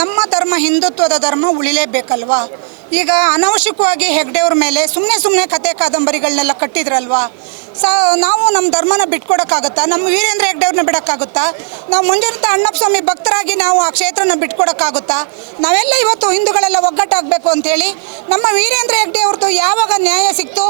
ನಮ್ಮ ಧರ್ಮ ಹಿಂದುತ್ವದ ಧರ್ಮ ಉಳಿಲೇಬೇಕಲ್ವಾ? ಈಗ ಅನವಶ್ಯಕವಾಗಿ ಹೆಗ್ಡೆಯವ್ರ ಮೇಲೆ ಸುಮ್ಮನೆ ಸುಮ್ಮನೆ ಕತೆ ಕಾದಂಬರಿಗಳನ್ನೆಲ್ಲ ಕಟ್ಟಿದ್ರಲ್ವಾ? ಸ, ನಾವು ನಮ್ಮ ಧರ್ಮನ ಬಿಟ್ಕೊಡೋಕ್ಕಾಗುತ್ತಾ? ನಮ್ಮ ವೀರೇಂದ್ರ ಹೆಗ್ಡೆಯವ್ರನ್ನ ಬಿಡೋಕ್ಕಾಗುತ್ತಾ? ನಾವು ಮುಂಜಾನೆ ಅಣ್ಣಪ್ಪ ಸ್ವಾಮಿ ಭಕ್ತರಾಗಿ ನಾವು ಆ ಕ್ಷೇತ್ರನ ಬಿಟ್ಕೊಡೋಕ್ಕಾಗುತ್ತಾ? ನಾವೆಲ್ಲ ಇವತ್ತು ಹಿಂದೂಗಳೆಲ್ಲ ಒಗ್ಗಟ್ಟಾಗಬೇಕು ಅಂಥೇಳಿ ನಮ್ಮ ವೀರೇಂದ್ರ ಹೆಗ್ಡೆ ಅವ್ರದ್ದು ಯಾವಾಗ ನ್ಯಾಯ ಸಿಕ್ತು,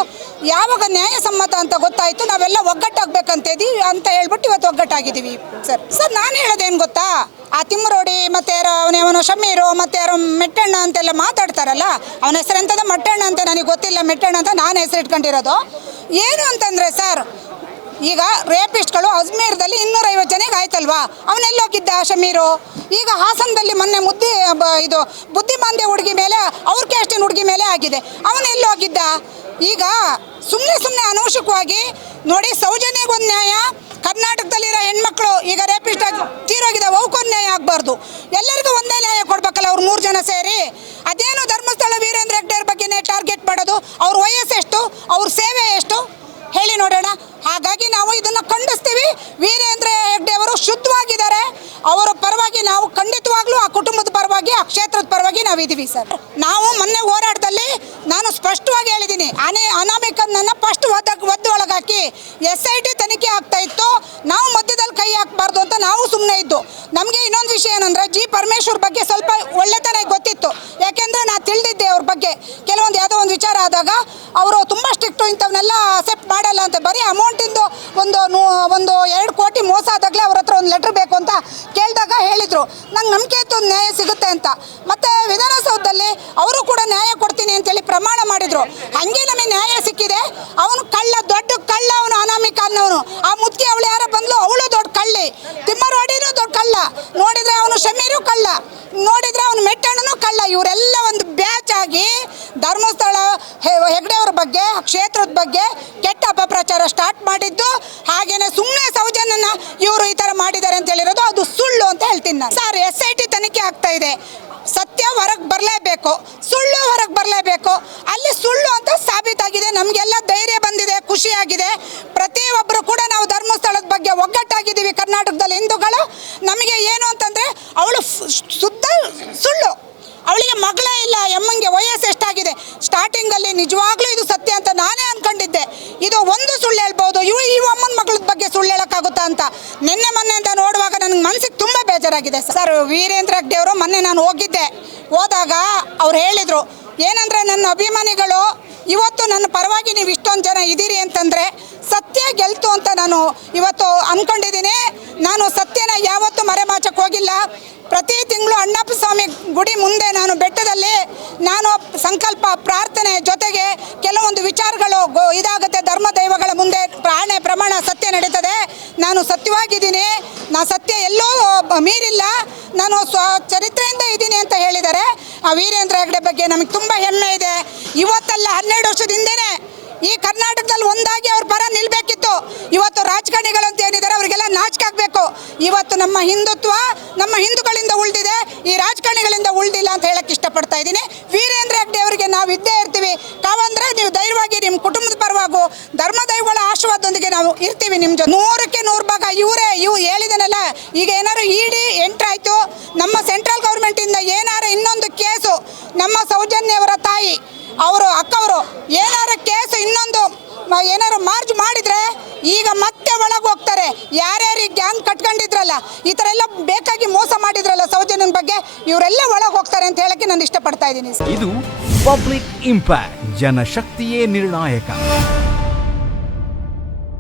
ಯಾವಾಗ ನ್ಯಾಯಸಮ್ಮತ ಅಂತ ಗೊತ್ತಾಯಿತು, ನಾವೆಲ್ಲ ಒಗ್ಗಟ್ಟಾಗಬೇಕಂತೇದಿ ಅಂತ ಹೇಳ್ಬಿಟ್ಟು ಇವತ್ತು ಒಗ್ಗಟ್ಟಾಗಿದ್ದೀವಿ. ಸರ್ ಸರ್, ನಾನು ಹೇಳೋದೇನು ಗೊತ್ತಾ? ಆ ತಿಮ್ಮರೋಡಿ ಮತ್ತೆ ಯಾರೋ ಅವನೇವನು ಶಮೀರು ಮತ್ತೆ ಯಾರೋ ಮೆಟ್ಟಣ್ಣ ಅಂತೆಲ್ಲ ಮಾತಾಡ್ತಾರಲ್ಲ, ಅವನ ಹೆಸರು ಎಂಥದ್ದು ಮಟ್ಟಣ್ಣ ಅಂತ ನನಗೆ ಗೊತ್ತಿಲ್ಲ, ಮೆಟ್ಟಣ್ಣ ಅಂತ ನಾನು ಹೆಸರು ಇಟ್ಕೊಂಡಿರೋದು. ಏನು ಅಂತಂದರೆ ಸರ್, ಈಗ ರೇಪಿಸ್ಟ್ಗಳು ಅಜ್ಮೀರ್ದಲ್ಲಿ ಇನ್ನೂರೈವತ್ತು ಜನಿಗೆ ಆಯ್ತಲ್ವಾ? ಅವನೆಲ್ಲೋಗಿದ್ದ ಶಮೀರು? ಈಗ ಹಾಸನದಲ್ಲಿ ಮೊನ್ನೆ ಮುದ್ದಿ ಇದು ಬುದ್ಧಿಮಾಂದ್ಯ ಹುಡುಗಿ ಮೇಲೆ, ಅವ್ರ ಕ್ಯಾಸ್ಟಿನ ಹುಡುಗಿ ಮೇಲೆ ಆಗಿದೆ. ಅವನೆಲ್ಲೋಗಿದ್ದ ಈಗ ಸುಮ್ಮನೆ ಸುಮ್ಮನೆ ಅನವಶ್ಯಕವಾಗಿ ನೋಡಿ ಸೌಜನ್ಯಗೊಂದು ನ್ಯಾಯ, ಕರ್ನಾಟಕದಲ್ಲಿರೋ ಹೆಣ್ಮಕ್ಳು ಈಗ ರೇಪಿಸ್ಟ್ ಆಗಿ ಆಗಬಾರ್ದು. ಎಲ್ಲರಿಗೂ ಒಂದೇ ನ್ಯಾಯ ಕೊಡಬೇಕಲ್ಲ ಅವ್ರು ಮೂರು ಜನ ಸೇರಿ? ಅದೇನು ಧರ್ಮಸ್ಥಳ ವೀರೇಂದ್ರ ಹೆಗ್ಡೆಯವ್ರ ಬಗ್ಗೆನೇ ಟಾರ್ಗೆಟ್ ಮಾಡೋದು? ಅವ್ರ ವಯಸ್ಸು ಎಷ್ಟು? ಅವ್ರ ಸೇವೆ ಎಷ್ಟು? ಹೇಳಿ ನೋಡೋಣ. ಹಾಗಾಗಿ ನಾವು ಇದನ್ನು ಖಂಡಿಸ್ತೀವಿ. ವೀರೇಂದ್ರ ಹೆಗ್ಡೆ ಅವರು ಶುದ್ಧವಾಗಿದ್ದಾರೆ. ಅವರ ಪರವಾಗಿ ನಾವು ಖಂಡಿತವಾಗ್ಲೂ ಆ ಕುಟುಂಬದ ಪರವಾಗಿ, ಆ ಕ್ಷೇತ್ರದ ಪರವಾಗಿ ನಾವು ಇದೀವಿ ಸರ್. ನಾವು ಮೊನ್ನೆ ಹೋರಾಟದಲ್ಲಿ ನಾನು ಸ್ಪಷ್ಟವಾಗಿ ಹೇಳಿದ್ದೀನಿ ಅನೇ ಅನಾಮಿಕನ್ನ ಫಸ್ಟ್ ಒದ್ದ ಒದ್ದು ಒಳಗಾಕಿ ಎಸ್ ಐ ಟಿ ತನಿಖೆ ಆಗ್ತಾ ಇತ್ತು ನಾವು ಮಧ್ಯದಲ್ಲಿ ಕೈ ಹಾಕಬಾರ್ದು ಅಂತ ನಾವು ಸುಮ್ಮನೆ ಇದ್ದು ನಮಗೆ ಇನ್ನೊಂದು ವಿಷಯ ಏನಂದ್ರೆ ಜಿ ಪರಮೇಶ್ವರ್ ಬಗ್ಗೆ ಸ್ವಲ್ಪ ಒಳ್ಳೆತನ ಗೊತ್ತಿತ್ತು ಯಾಕೆಂದ್ರೆ ನಾ ತಿಳಿದಿದ್ದೆ ಅವ್ರ ಬಗ್ಗೆ ಕೆಲವೊಂದು ಯಾವುದೋ ಒಂದು ವಿಚಾರ ಆದಾಗ ಅವರು ತುಂಬ ಸ್ಟ್ರಿಕ್ಟು ಇಂಥವನ್ನೆಲ್ಲ ಅಕ್ಸೆಪ್ಟ್ ಮಾಡಲ್ಲ ಅಂತ ಬರೀ ಅಮೌಂಟಿಂದು ಒಂದು ಒಂದು ಎರಡು ಕೋಟಿ ಮೋಸ ಆದಾಗಲೇ ಅವ್ರ ಹತ್ರ ಒಂದು ಲೆಟ್ರ್ ಬೇಕು ಅಂತ ಕೇಳಿದಾಗ ಹೇಳಿದರು. ನಂಗೆ ನಂಬಿಕೆ ಇತ್ತು, ನ್ಯಾಯ ಸಿಗುತ್ತೆ ಅಂತ. ಮತ್ತು ವಿಧಾನಸೌಧದಲ್ಲಿ ಅವರು ಕೂಡ ನ್ಯಾಯ ಕೊಡ್ತೀನಿ ಅಂತೇಳಿ ಪ್ರಮಾಣ ಮಾಡಿದರು. ಹಂಗೆ ನಮಗೆ ನ್ಯಾಯ ಸಿಕ್ಕಿದೆ. ಅವನು ಕಳ್ಳ, ದೊಡ್ಡ ಕಳ್ಳ ಅವನು, ಅನಾಮಿಕ ಅನ್ನೋನು. ಆ ಮುತ್ತಿ ಅವಳು ಯಾರೋ ಬಂದ್ಲು, ಅವಳು ದೊಡ್ಡ ಕಳ್ಳಿ. ತಿಮ್ಮರೋಡಿನೂ ದೊಡ್ಡ ಕಳ್ಳ. ನೋಡಿದರೆ ಅವನು ಶಮೀರು ಕಳ್ಳ. ನೋಡಿದರೆ ಅವನು ಮೆಟ್ಟಣ್ಣನೂ ಕಳ್ಳ. ಇವರೆಲ್ಲ ಧರ್ಮಸ್ಥಳ ಹೆಗ್ಡೆಯವ್ರ ಬಗ್ಗೆ, ಕ್ಷೇತ್ರದ ಬಗ್ಗೆ ಕೆಟ್ಟ ಅಪಪ್ರಚಾರ ಸ್ಟಾರ್ಟ್ ಮಾಡಿದ್ದು, ಹಾಗೇನೆ ಸುಮ್ಮನೆ ಸೌಜನ್ಯನ ಇವರು ಈ ಥರ ಮಾಡಿದ್ದಾರೆ ಅಂತ ಹೇಳಿರೋದು, ಅದು ಸುಳ್ಳು ಅಂತ ಹೇಳ್ತೀನಿ ನಾನು. ಸರ್ ಎಸ್ ಐ ಟಿ ತನಿಖೆ ಆಗ್ತಾ ಇದೆ. ಸತ್ಯ ಹೊರಗೆ ಬರಲೇಬೇಕು. ಸುಳ್ಳು ಹೊರಗೆ ಬರಲೇಬೇಕು. ಅಲ್ಲಿ ಸುಳ್ಳು ಅಂತ ಸಾಬೀತಾಗಿದೆ. ನಮಗೆಲ್ಲ ಧೈರ್ಯ ಬಂದಿದೆ ಖುಷಿಯಾಗಿದೆ ಪ್ರತಿಯೊಬ್ಬರು ಕೂಡ ನಾವು ಧರ್ಮಸ್ಥಳದ ಬಗ್ಗೆ ಒಗ್ಗಟ್ಟಾಗಿದ್ದೀವಿ. ಕರ್ನಾಟಕದಲ್ಲಿ ಹಿಂದೂಗಳು ನಿಜವಾಗ್ಲೂ ಇದು ಸತ್ಯ ಅಂತ ನಾನೇ ಅನ್ಕೊಂಡಿದ್ದೆ. ಇದು ಒಂದು ಸುಳ್ಳು ಹೇಳ್ಬೋದು. ಇವು ಈ ಅಮ್ಮನ ಮಗಳ ಬಗ್ಗೆ ಸುಳ್ಳು ಹೇಳೋಕ್ಕಾಗುತ್ತಾ ಅಂತ. ನಿನ್ನೆ ಮೊನ್ನೆ ಅಂತ ನೋಡುವಾಗ ನನಗೆ ಮನಸ್ಸಿಗೆ ತುಂಬ ಬೇಜಾರಾಗಿದೆ ಸರ್, ವೀರೇಂದ್ರ ಹೆಗ್ಡೆ ಅವರು ಮೊನ್ನೆ ನಾನು ಹೋಗಿದ್ದೆ. ಹೋದಾಗ ಅವ್ರು ಹೇಳಿದರು, ಏನಂದರೆ ನನ್ನ ಅಭಿಮಾನಿಗಳು, ಇವತ್ತು ನನ್ನ ಪರವಾಗಿ ನೀವು ಇಷ್ಟೊಂದು ಜನ ಇದ್ದೀರಿ ಅಂತಂದರೆ ಸತ್ಯ ಗೆಲ್ತು ಅಂತ ನಾನು ಇವತ್ತು ಅಂದ್ಕೊಂಡಿದ್ದೀನಿ ನಾನು ಸತ್ಯನ ಯಾವತ್ತೂ ಮರೆಮಾಚಕ್ಕೆ ಹೋಗಿಲ್ಲ. ಪ್ರತಿ ತಿಂಗಳು ಅಣ್ಣಪ್ಪ ಸ್ವಾಮಿ ಗುಡಿ ಮುಂದೆ ನಾನು ಬೆಟ್ಟದಲ್ಲಿ ನಾನು ಸಂಕಲ್ಪ, ಪ್ರಾರ್ಥನೆ ಜೊತೆಗೆ ಕೆಲವೊಂದು ವಿಚಾರಗಳು ಇದಾಗುತ್ತೆ. ಧರ್ಮ ದೈವಗಳ ಮುಂದೆ ಪ್ರಾಣೆ ಪ್ರಮಾಣ ಸತ್ಯ ನಡೀತದೆ. ನಾನು ಸತ್ಯವಾಗಿದ್ದೀನಿ. ನಾ ಸತ್ಯ ಎಲ್ಲೋ ಮೀರಿಲ್ಲ. ನಾನು ಸ್ವ ಚರಿತ್ರೆಯಿಂದ ಇದ್ದೀನಿ ಅಂತ ಹೇಳಿದ್ದಾರೆ ಆ ವೀರೇಂದ್ರ ಹೆಗ್ಡೆ ಬಗ್ಗೆ ನಮಗೆ ತುಂಬ ಹೆಮ್ಮೆ ಇದೆ. ಇವತ್ತಲ್ಲ ಹನ್ನೆರಡು ವರ್ಷದ ಹಿಂದೆನೇ ಈ ಕರ್ನಾಟಕದಲ್ಲಿ ಒಂದಾಗಿ ಅವ್ರ ಪರ ನಿಲ್ಬೇಕಿತ್ತು. ಇವತ್ತು ರಾಜಕಾರಣಿಗಳಂತ ಏನಿದ್ದಾರೆ, ಅವರಿಗೆಲ್ಲ ನಾಚಿಕಾಗಬೇಕು ಇವತ್ತು ನಮ್ಮ ಹಿಂದುತ್ವ ನಮ್ಮ ಹಿಂದೂಗಳಿಂದ ಉಳಿದಿದೆ. ಈ ರಾಜಕಾರಣಿಗಳಿಂದ ಉಳಿದಿಲ್ಲ ಅಂತ ಹೇಳಕ್ಕೆ ಇಷ್ಟಪಡ್ತಾ ಇದ್ದೀನಿ ವೀರೇಂದ್ರ ಹೆಗ್ಡೆ ಅವರಿಗೆ ನಾವು ಇದ್ದೇ ಇರ್ತೀವಿ ಕಾವಂದ್ರೆ ನೀವು ಧೈರ್ಯವಾಗಿ ನಿಮ್ಮ ಕುಟುಂಬದ ಪರವಾಗು ಧರ್ಮ ದೈವಗಳ ಆಶೀರ್ವಾದದೊಂದಿಗೆ ನಾವು ಇರ್ತೀವಿ ನಿಮ್ಮ ಜೊತೆ. ನೂರಕ್ಕೆ ನೂರು ಭಾಗ ಇವರೇ ಇವು ಹೇಳಿದನಲ್ಲ, ಈಗ ಏನಾದ್ರು ಇಡಿ ಎಂಟ್ರಾಯ್ತು ನಮ್ಮ ಸೆಂಟ್ರಲ್ ಗೌರ್ಮೆಂಟಿಂದ ಏನಾರ ಇನ್ನೊಂದು ಕೇಸು, ನಮ್ಮ ಸೌಜನ್ಯವರ ತಾಯಿ, ಅವರು, ಅಕ್ಕವರು, ಏನಾರ ಕೇಸು ಇನ್ನೊಂದು ಏನಾರು ಮಾರ್ಜ್ ಮಾಡಿದ್ರೆ, ಈಗ ಮತ್ತೆ ಒಳಗೆ ಹೋಗ್ತಾರೆ ಯಾರ್ಯಾರು ಈ ಗ್ಯಾಂಗ್ ಕಟ್ಕೊಂಡಿದ್ರಲ್ಲ, ಈ ಥರ ಎಲ್ಲ ಬೇಕಾಗಿ ಮೋಸ ಮಾಡಿದ್ರಲ್ಲ ಸೌಜನ್ಯನ ಬಗ್ಗೆ, ಇವರೆಲ್ಲ ಒಳಗೆ ಹೋಗ್ತಾರೆ ಅಂತ ಹೇಳಕ್ಕೆ ನಾನು ಇಷ್ಟಪಡ್ತಾ ಇದ್ದೀನಿ. ಇದು ಪಬ್ಲಿಕ್ ಇಂಪ್ಯಾಕ್ಟ್, ಜನಶಕ್ತಿಯೇ ನಿರ್ಣಾಯಕ.